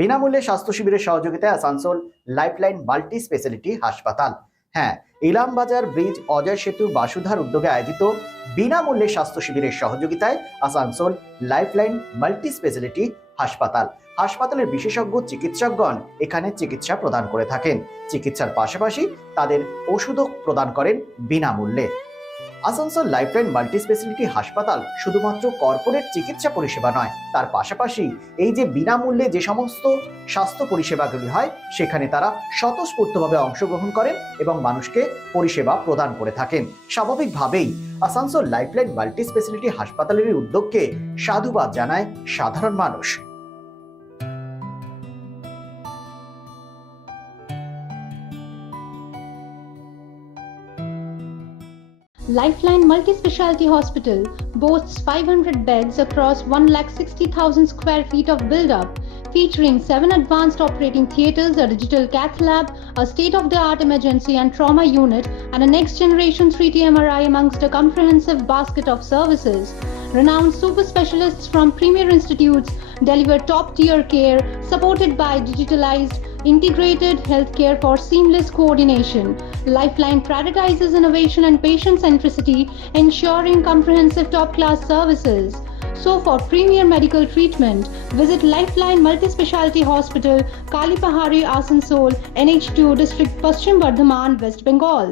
বিনামূল্যে স্বাস্থ্য শিবিরের সহযোগিতায় আসানসোল লাইফলাইন মাল্টি স্পেশালিটি হাসপাতাল। হ্যাঁ, ইলামবাজার ব্রিজ অজয় সেতু বাসুধার উদ্যোগে আয়োজিত বিনামূল্যে স্বাস্থ্য শিবিরের সহযোগিতায় আসানসোল লাইফলাইন মাল্টি স্পেশালিটি হাসপাতাল। হাসপাতালের বিশেষজ্ঞ চিকিৎসকগণ এখানে চিকিৎসা প্রদান করে থাকেন। চিকিৎসার পাশাপাশি তাদের ওষুধও প্রদান করেন বিনামূল্যে। আসানসোল লাইফলাইন মাল্টি স্পেশালিটি হাসপাতাল শুধুমাত্র কর্পোরেট চিকিৎসা পরিষেবা নয়, তার পাশাপাশি এই যে বিনামূল্যে যে সমস্ত স্বাস্থ্য পরিষেবাগুলি হয় সেখানে তারা স্বতঃস্ফূর্তভাবে অংশগ্রহণ করেন এবং মানুষকে পরিষেবা প্রদান করে থাকেন। স্বাভাবিকভাবেই আসানসোল লাইফলাইন মাল্টি স্পেশালিটি হাসপাতালের এই উদ্যোগকে সাধুবাদ জানায় সাধারণ মানুষ। Lifeline Multi-Speciality Hospital boasts 500 beds across 160,000 square feet of build-up, featuring 7 advanced operating theatres, a digital cath lab, a state-of-the-art emergency and trauma unit, and a next-generation 3D MRI amongst a comprehensive basket of services. Renowned super specialists from premier institutes deliver top-tier care, supported by digitalized integrated healthcare for seamless coordination. Lifeline prioritizes innovation and patient centricity, ensuring comprehensive top-class services. So for premier medical treatment, visit Lifeline Multi-Speciality Hospital, Kalipahari, Asansol, NH2 District, Paschim Bardhaman, West Bengal.